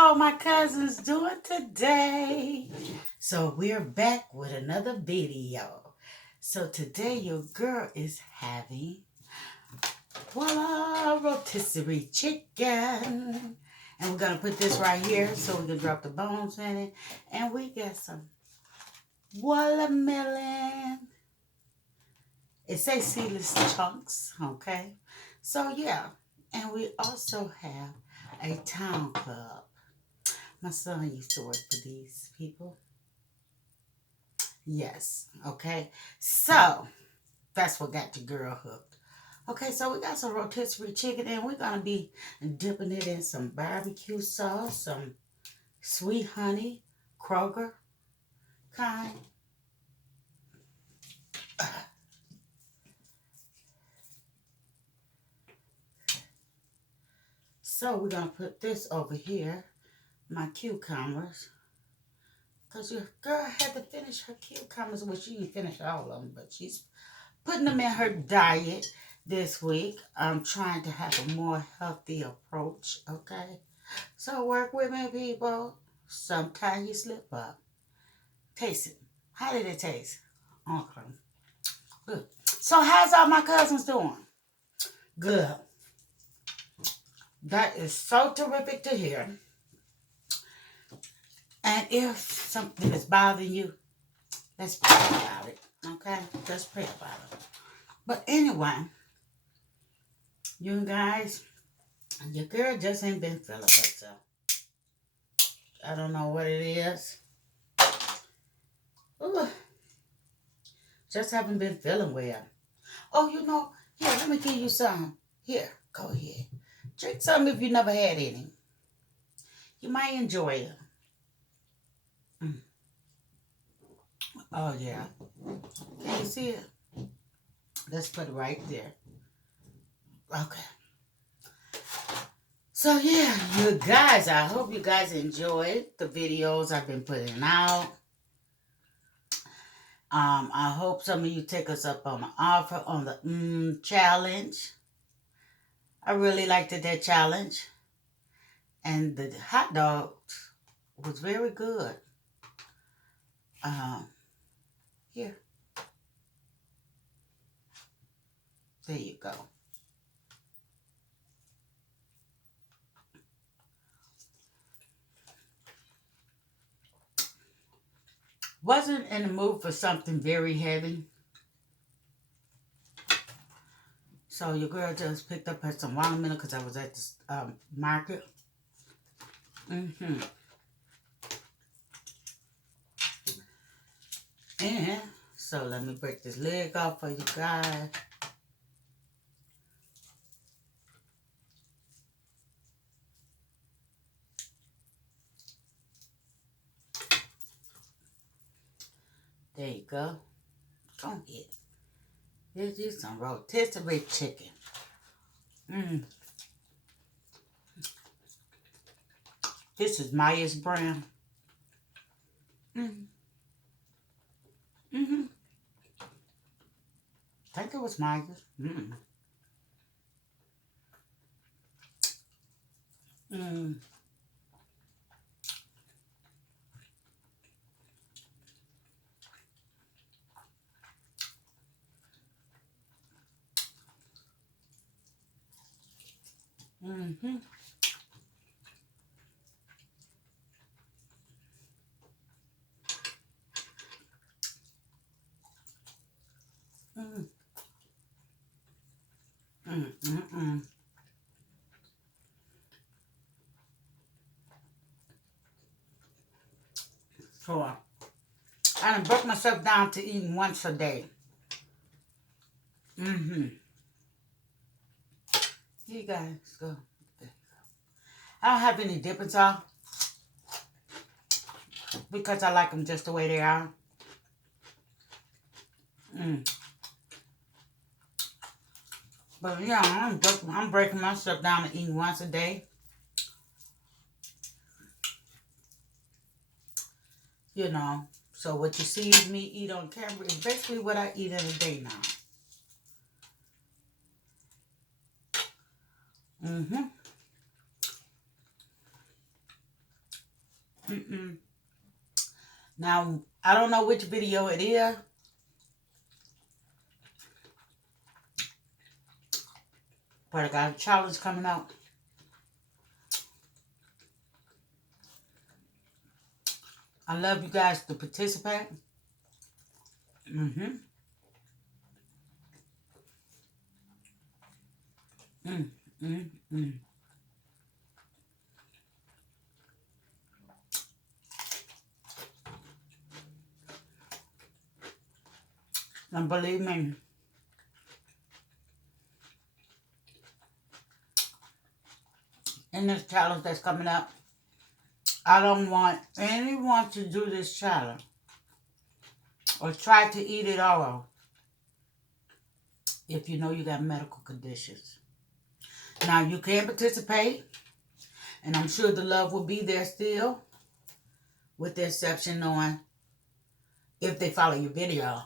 all my cousins doing today? So we're back with another video. So today your girl is having voila rotisserie chicken. And we're gonna put this right here so we can drop the bones in it. And we got some watermelon. It says seedless chunks, okay? So yeah, and we also have a town club. My son used to work for these people. Yes, okay. So that's what got the girl hooked. Okay, so we got some rotisserie chicken and we're gonna be dipping it in some barbecue sauce, some sweet honey, Kroger kind. So we're gonna put this over here, my cucumbers. Because your girl had to finish her cucumbers. Well, she didn't finish all of them, but she's putting them in her diet this week. I'm trying to have a more healthy approach, okay? So work with me, people. Sometimes you slip up. Taste it. How did it taste? Okay. Good. So how's all my cousins doing? Good. That is so terrific to hear. And if something is bothering you, let's pray about it. Okay? Let's pray about it. But anyway, you guys, your girl just ain't been feeling herself. I don't know what it is. Ooh, just haven't been feeling well. Oh, here, let me give you some. Here, go ahead. Drink some if you never had any. You might enjoy it. Oh, yeah. Can you see it? Let's put it right there. Okay. So, yeah, you guys, I hope you guys enjoyed the videos I've been putting out. I hope some of you take us up on the offer on the challenge. I really liked that challenge. And the hot dogs was very good. Here. There you go. Wasn't in the mood for something very heavy. So your girl just picked up some watermelon because I was at the market. And so let me break this leg off for you guys. There you go. Go ahead. This is some rotisserie chicken. This is Maya's brand. I think it was Maya's. So I done broke myself down to eating once a day. Here you guys go. I don't have any dipping sauce because I like them just the way they are. But yeah, I'm breaking myself down to eating once a day. So what you see me eat on camera is basically what I eat in a day now. Now, I don't know which video it is, but I got a challenge coming out. I love you guys to participate. Mm-hmm. Mm, mm, mm. And believe me, in this challenge that's coming up, I don't want anyone to do this challenge or try to eat it all if you know you got medical conditions. Now, you can participate, and I'm sure the love will be there still, with the exception knowing if they follow your video.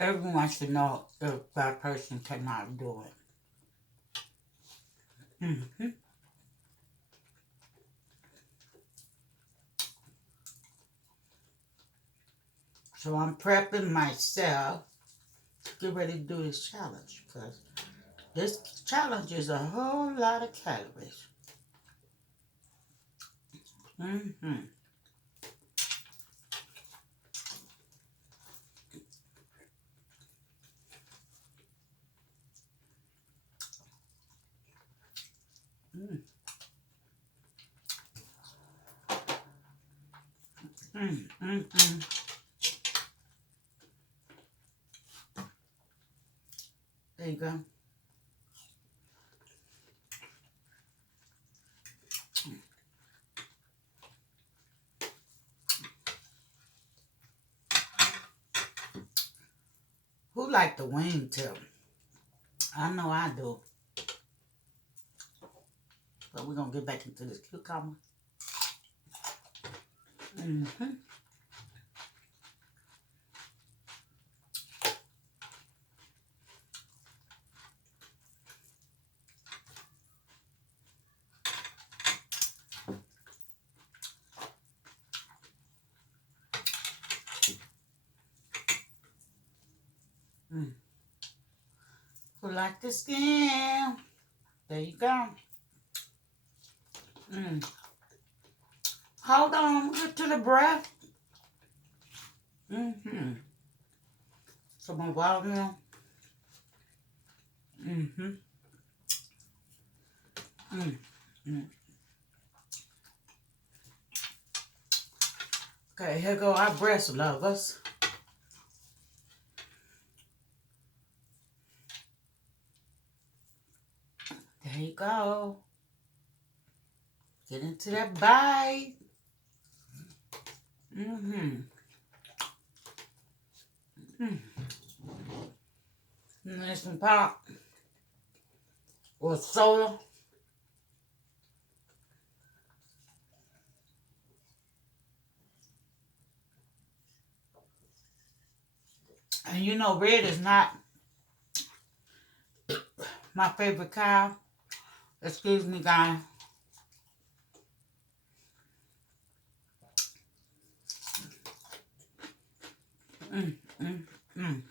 Everyone should know if that person cannot do it. Mm-hmm. So I'm prepping myself to get ready to do this challenge, because this challenge is a whole lot of calories. Mm-hmm. Mm. Mm, mm, mm. There you go. Who like the wing tip? I know I do. But we're going to get back into this cucumber. Mm-hmm. Mm. Who like the skin? There you go. Mm. Hold on, get to the breath. Mm-hmm. Some more watermelon. Mm-hmm. Mm. Mm. Okay, here go our breast lovers. There you go. Get into that bite. Mm-hmm. Mm. And there's some pop or soda. And you know, red is not my favorite kind. Excuse me, guys. Mm, mm, mm.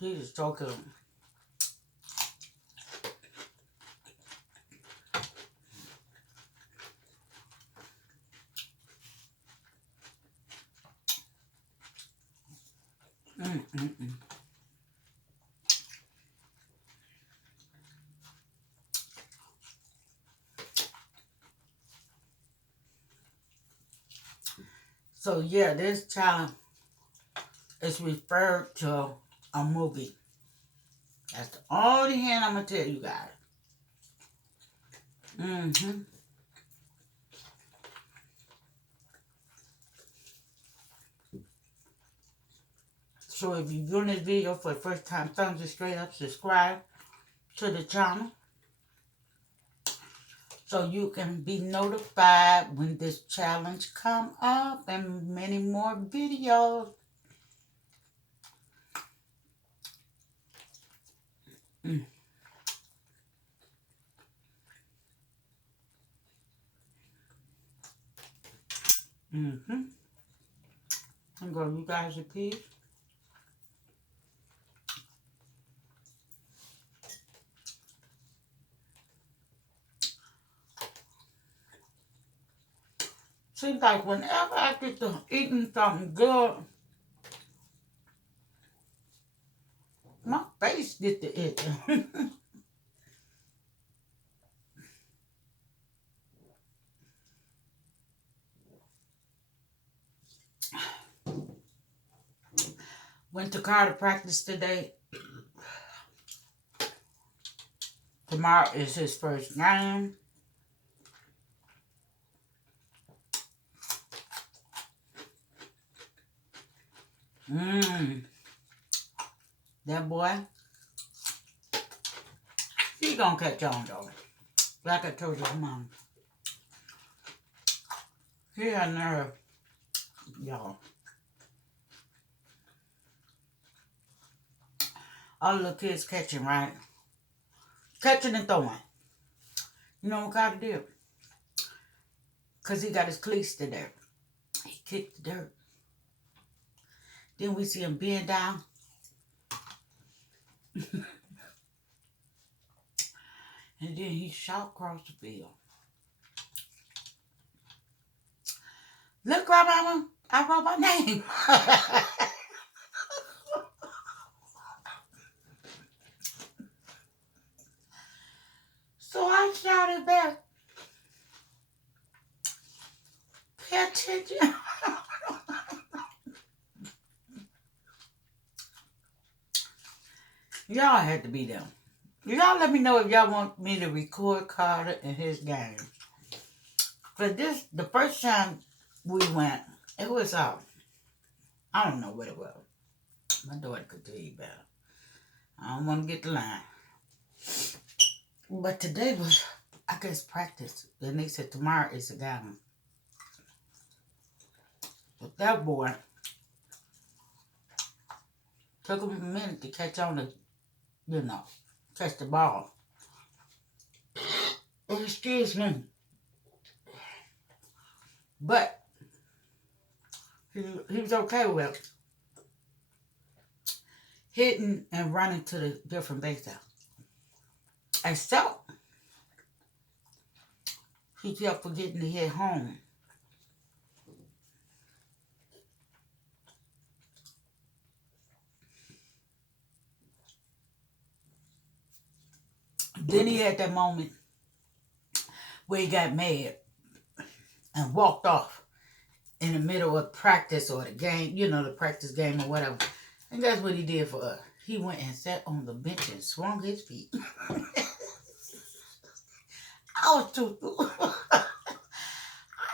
These are so good. Mm, mm, mm. So yeah, this challenge is referred to a movie. That's the only hint I'm gonna tell you guys. Mm-hmm. So if you're doing this video for the first time, thumbs it straight up, subscribe to the channel so you can be notified when this challenge come up and many more videos. Mm. Mm-hmm. I'm going to you guys a piece. Seems like whenever I get to eating something good, my face get to itch. Went to car to practice today. Tomorrow is his first game. That boy, he gonna catch on though. Like I told your mom. He had nerve, y'all. All the little kids catching, right? Catching and throwing. You know what God did? Because he got his cleats to dirt. He kicked the dirt. Then we see him bend down. And then he shot across the field. Look, Grandmama, I wrote my name. So I shouted back, pay attention. Y'all had to be there. Y'all let me know if y'all want me to record Carter and his game. But this, the first time we went, it was I don't know what it was. My daughter could tell you better. I don't want to get the line. But today was, I guess, practice. And they said tomorrow is a game. But that boy took him a minute to catch on the, catch the ball. Oh, excuse me. But he was okay with hitting and running to the different bases. Except he kept forgetting to hit home. Then he had that moment where he got mad and walked off in the middle of practice or the game, the practice game or whatever. And that's what he did for us. He went and sat on the bench and swung his feet. I was too. I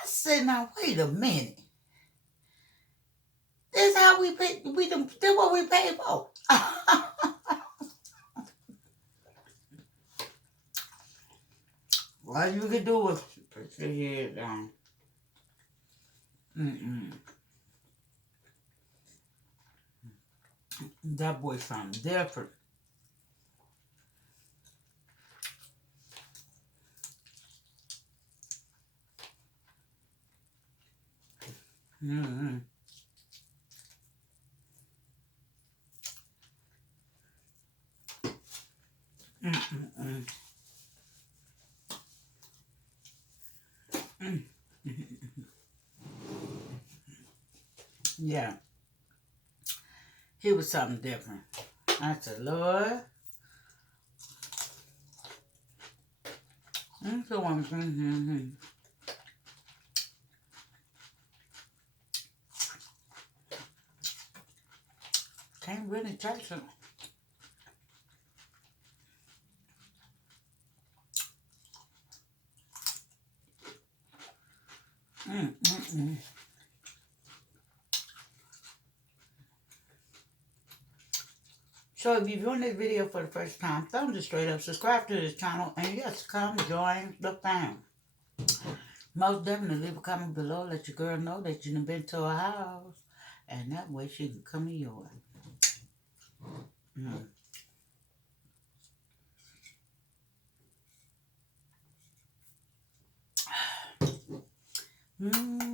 said, now wait a minute. This is how we pay. This what we pay for. All you could do was put your head down. That boy sounded different. Yeah, he was something different. I said, Lord. Can't really touch it. So if you're viewing this video for the first time, thumbs it straight up, subscribe to this channel, and yes, come join the fam. Most definitely leave a comment below, let your girl know that you've been to her house, and that way she can come to yours. Mm.